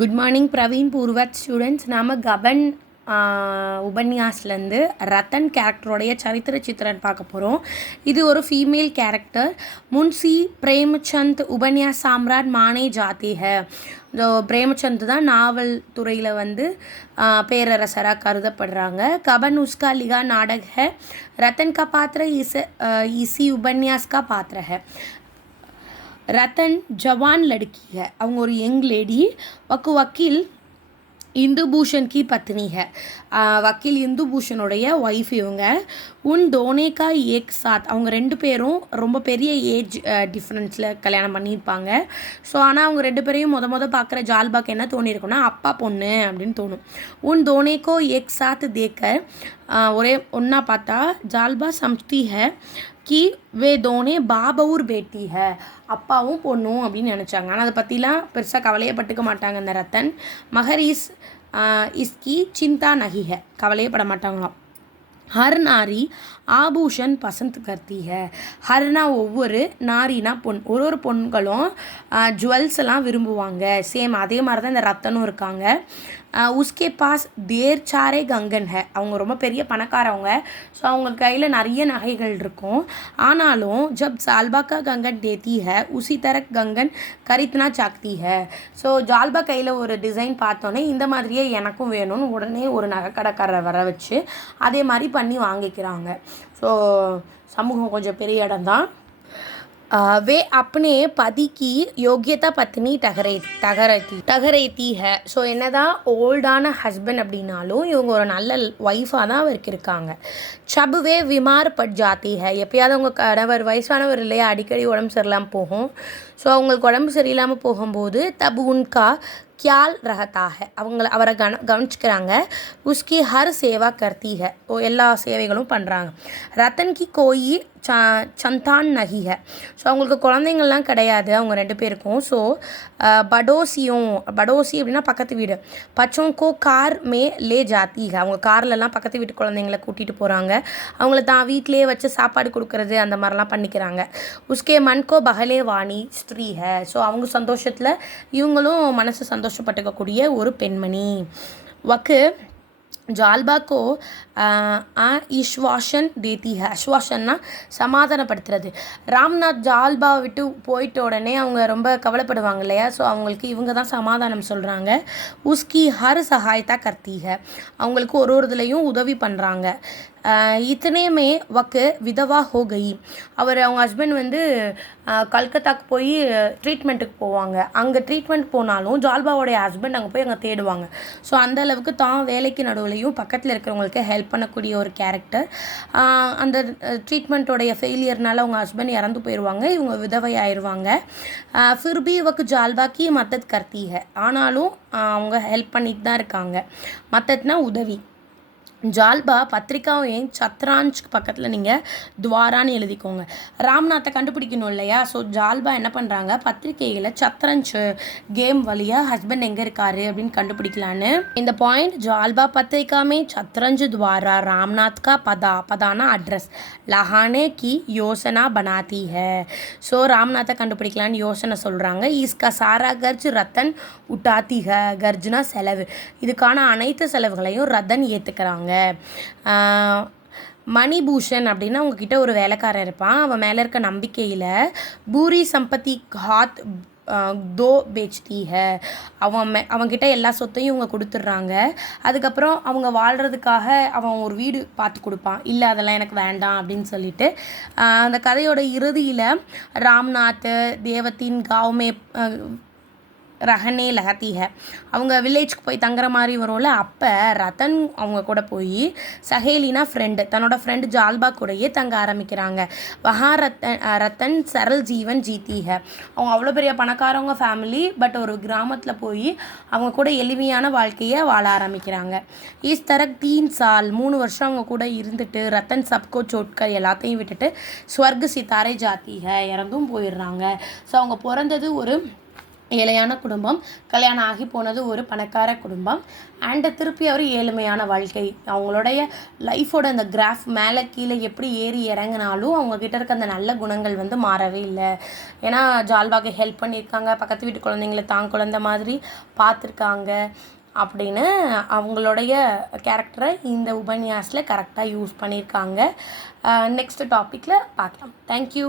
Good morning Praveen பூர்வத் students. நாம் கபன் உபன்யாஸ்லேருந்து ரத்தன் கேரக்டருடைய சரித்திர சித்திரன் பார்க்க போகிறோம். இது ஒரு ஃபீமேல் கேரக்டர். முன்சி பிரேமச்சந்த் உபன்யாஸ் சாம்ராட் மானே ஜாதி ஹை. பிரேமச்சந்த் தான் நாவல் துறையில் பேரரசராக கருதப்படுறாங்க. கபன் உஸ்கா லிகா நாடக் ஹை. ரத்தன் கா பாத்திர இசி உபன்யாஸ் கா பாத்திர ஹை. रतन जवान लड़की है, அவங்க ஒரு யங் லேடி. वकील இந்து பூஷன் கி பத்னி है. வக்கீல் இந்து பூஷனுடைய ஒய்ஃப் இவங்க. உன் தோனே கா ஏக் சாத், அவங்க ரெண்டு பேரும் ரொம்ப பெரிய ஏஜ் டிஃப்ரென்ஸில் கல்யாணம் பண்ணியிருப்பாங்க. ஸோ ஆனால் அவங்க ரெண்டு பேரையும் பார்க்குற ஜால்பாக்கு என்ன தோணியிருக்குன்னா அப்பா பொண்ணு அப்படின்னு தோணும். உன் தோனேக்கோ ஏக் சாத் தேக்க, ஒரே ஒன்றா பார்த்தா ஜால்பா சம்தி ஹை கி வே தோனே பாப் और बेटी है, அப்பாவும் பொண்ணும் அப்படின்னு நினச்சாங்க. ஆனால் அதை பற்றிலாம் பெருசாக கவலையே பட்டுக்க மாட்டாங்க இந்த ரத்தன். மகர் இஸ்கி சிந்தா நகி ஹை, கவலையே பட மாட்டாங்களாம். ஹர் நாரி ஆபூஷன் பசந்த் கர்த்தி ஹை. ஹர்னா ஒவ்வொரு, நாரினா பொன், ஒரு பொண்களும் ஜுவல்ஸ் எல்லாம் விரும்புவாங்க. சேம் அதே மாதிரி தான் இந்த ரத்தனும் இருக்காங்க. உஸ்கே பாஸ் தேர் சாரே கங்கன் ஹை, அவங்க ரொம்ப பெரிய பணக்காரவங்க. ஸோ அவங்க கையில் நிறைய நகைகள் இருக்கும். ஆனாலும் ஜப் ஜால்பா கங்கன் தேத்தி ஹை உசி தரக் கங்கன் கரித்னா சாக்தி ஹை. ஸோ ஜால்பா கையில் ஒரு டிசைன் பார்த்தோன்னே இந்த மாதிரியே எனக்கும் வேணும்னு உடனே ஒரு நகைக்கடைக்காரரை வர வச்சு அதே மாதிரி பண்ணி வாங்கிக்கிறாங்க. ஸோ சமூகம் கொஞ்சம் பெரிய இடம் தான். वे अपने पति की योग्यता पत्नी टगरेती है. ஸோ என்னதான் ஓல்டான ஹஸ்பண்ட் அப்படின்னாலும் இவங்க ஒரு நல்ல ஒய்ஃபாக தான் அவருக்கு இருக்காங்க. சபுவே விமார் பட் ஜாத்தி ஹை, எப்பயாவது அவங்க கணவர் வயசானவர் இல்லையா, அடிக்கடி உடம்பு சரியில்லாமல் போகும். ஸோ அவங்களுக்கு உடம்பு சரியில்லாமல் போகும்போது தபு உன்கா கியால் ரஹத்தா ஹை, அவரை கவனிச்சுக்கிறாங்க. உஸ்கி ஹர் சேவா கர்த்தி ஹை, எல்லா சேவைகளும் பண்ணுறாங்க. ரத்தன் கி கோயி சந்தான் நகி ஹை, ஸோ அவங்களுக்கு குழந்தைங்கள்லாம் கிடையாது அவங்க ரெண்டு பேருக்கும். ஸோ படோசி அப்படின்னா பக்கத்து வீடு. பச்சோங்கோ கார் மே லே ஜாத்தி ஹை, அவங்க கார்லலாம் பக்கத்து வீட்டு குழந்தைங்கள கூட்டிகிட்டு போகிறாங்க. அவங்கள தான் வீட்டிலேயே வச்சு சாப்பாடு கொடுக்கறது அந்த மாதிரிலாம் பண்ணிக்கிறாங்க. உஸ்கே மன்கோ பகலே வாணி ஸ்திரீ ஹை, ஸோ அவங்க சந்தோஷத்தில் இவங்களும் மனசு சந்தோஷப்பட்டுக்கக்கூடிய ஒரு பெண்மணி. வக்கு ஜால்பா கோ ஈஸ்வாஷன் தேத்தி ஹை, அஸ்வாஷன்னா சமாதானப்படுத்துறது. ராம்நாத் ஜால்பாவை விட்டு போயிட்ட உடனே அவங்க ரொம்ப கவலைப்படுவாங்க இல்லையா, ஸோ அவங்களுக்கு இவங்க தான் சமாதானம் சொல்கிறாங்க. உஸ்கி ஹர் சகாயத்தா கர்த்தி ஹை, அவங்களுக்கு ஒரு இதுலையும் உதவி பண்ணுறாங்க. இத்தனையுமே வக்கு விதவா ஹோ கயி, அவங்க ஹஸ்பண்ட் கல்கத்தாக்கு போய் ட்ரீட்மெண்ட்டுக்கு போவாங்க. அங்கே ட்ரீட்மெண்ட் போனாலும் ஜால்பாவோடைய ஹஸ்பண்ட் அங்கே போய் அங்கே தேடுவாங்க. ஸோ அந்த அளவுக்கு தான் வேலைக்கு நடுவுலையும் பக்கத்தில் இருக்கிறவங்களுக்கு ஹெல்ப் பண்ணக்கூடிய ஒரு கேரக்டர். அந்த ட்ரீட்மெண்ட்டோடைய ஃபெயிலியர்னால அவங்க ஹஸ்பண்ட் இறந்து போயிடுவாங்க, இவங்க விதவை ஆயிடுவாங்க. ஃபிர்பி வக்கு ஜால்பாக்கி மத்தத் கர்த்தி ஹை, ஆனாலும் அவங்க ஹெல்ப் பண்ணிட்டு தான் இருக்காங்க. மத்தத்னா உதவி. ஜால்பா பத்திரிக்காவையும் சத்ராஞ்சுக்கு பக்கத்தில் நீங்கள் துவாரான்னு எழுதிக்கோங்க. ராம்நாத்தை கண்டுபிடிக்கணும் இல்லையா, ஸோ ஜால்பா என்ன பண்ணுறாங்க, பத்திரிக்கையில் சத்ரஞ்சு கேம் வழியாக ஹஸ்பண்ட் எங்கே இருக்காரு அப்படின்னு கண்டுபிடிக்கலான்னு. இந்த பாயிண்ட் ஜால்பா பத்திரிக்காமே சத்ரஞ்சு துவாரா ராம்நாத் கா பதானா அட்ரஸ் லஹானே கி யோசனா பனாத்தி ஹை. ஸோ ராம்நாத்தை கண்டுபிடிக்கலான்னு யோசனை சொல்கிறாங்க. இஸ்கா சாரா கர்ஜ் ரத்தன் உட்டாத்தி ஹை, கர்ஜ்னா செலவு, இதுக்கான அனைத்து செலவுகளையும் ரத்தன் ஏற்றுக்கிறாங்க. மணிபூஷன் அப்படின்னா அவங்கக்கிட்ட ஒரு வேலைக்காரன் இருப்பான். அவன் மேலே இருக்க நம்பிக்கையில் பூரி சம்பத்தி ஹாத் தோ பேச்தி ஹை, அவன்கிட்ட எல்லா சொத்தையும் இவங்க கொடுத்துட்றாங்க. அதுக்கப்புறம் அவங்க வாழ்கிறதுக்காக அவன் ஒரு வீடு பார்த்து கொடுப்பான். இல்லை அதெல்லாம் எனக்கு வேண்டாம் அப்படின்னு சொல்லிட்டு அந்த கதையோட இறுதியில் ராம்நாத் தேவத்தின் காவ்மே ரஹனே லஹத்தி ஹை, அவங்க வில்லேஜ்க்கு போய் தங்குற மாதிரி வரும்ல, அப்போ ரத்தன் அவங்க கூட போய் சஹேலினா ஃப்ரெண்டு, தன்னோட ஃப்ரெண்டு ஜால்பா கூடயே தங்க ஆரம்பிக்கிறாங்க. வஹா ரத்தன் சரல் ஜீவன் ஜீத்தி ஹை, அவங்க அவ்வளோ பெரிய பணக்காரவங்க ஃபேமிலி, பட் ஒரு கிராமத்தில் போய் அவங்க கூட எளிமையான வாழ்க்கையை வாழ ஆரம்பிக்கிறாங்க. இஸ் தரக் 3 சால், 3 வருஷம் அவங்க கூட இருந்துட்டு ரத்தன் சப்கோ சோட்கர் எல்லாத்தையும் விட்டுட்டு ஸ்வர்க் சித்தாரை ஜாத்தி ஹை, இறந்தும் போயிடுறாங்க. ஸோ அவங்க பிறந்தது ஒரு ஏழையான குடும்பம், கல்யாணம் ஆகி போனது ஒரு பணக்கார குடும்பம், அண்டு திருப்பி அவர் ஏழ்மையான வாழ்க்கை. அவங்களுடைய லைஃபோட அந்த கிராஃப் மேலே கீழே எப்படி ஏறி இறங்கினாலும் அவங்கக்கிட்ட இருக்க அந்த நல்ல குணங்கள் வந்து மாறவே இல்லை. ஏன்னா ஜால்வாக்கு ஹெல்ப் பண்ணியிருக்காங்க, பக்கத்து வீட்டு குழந்தைங்கள தான் குழந்த மாதிரி பார்த்துருக்காங்க அப்படின்னு அவங்களுடைய கேரக்டரை இந்த உபன்யாஸில் கரெக்டாக யூஸ் பண்ணியிருக்காங்க. நெக்ஸ்ட் டாப்பிக்கில் பார்க்கலாம். தேங்க்யூ.